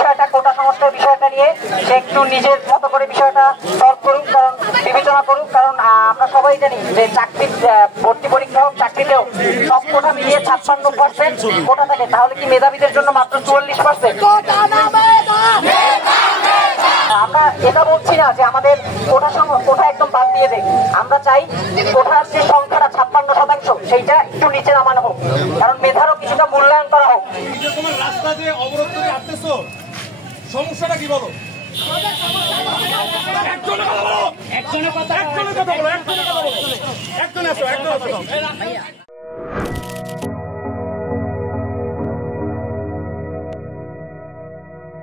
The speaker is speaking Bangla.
বিষয়টা কোটা সংস্কার বিষয়টা নিয়ে সে একটু নিজের মতো করে বিষয়টা সলভ করুক, কারণ বিবেচনা করুক। কারণ আমরা সবাই জানি যে চাকরির ভর্তি পরীক্ষা হোক, চাকরিতেও সব কোটা মিলিয়ে 56% কোটা থাকে, তাহলে কি মেধাবীদের জন্য মাত্র 44%? আমরা এটা বলছি না যে আমাদের কোটা একদম বাদ দিয়ে দেয়, আমরা চাই কোটার যে সংখ্যাটা 56% সেইটা একটু নিচে নামানো হোক, কারণ মেধারও কিছুটা মূল্যায়ন করা হোক। তোমার রাস্তা দিয়ে অবরোধ করে আসতেছো, সমস্যাটা কি বলো? একজনের কথা বলো, একজনের কথা বলো, একজনের কথা বলো, একজন আসো, একজন আসো।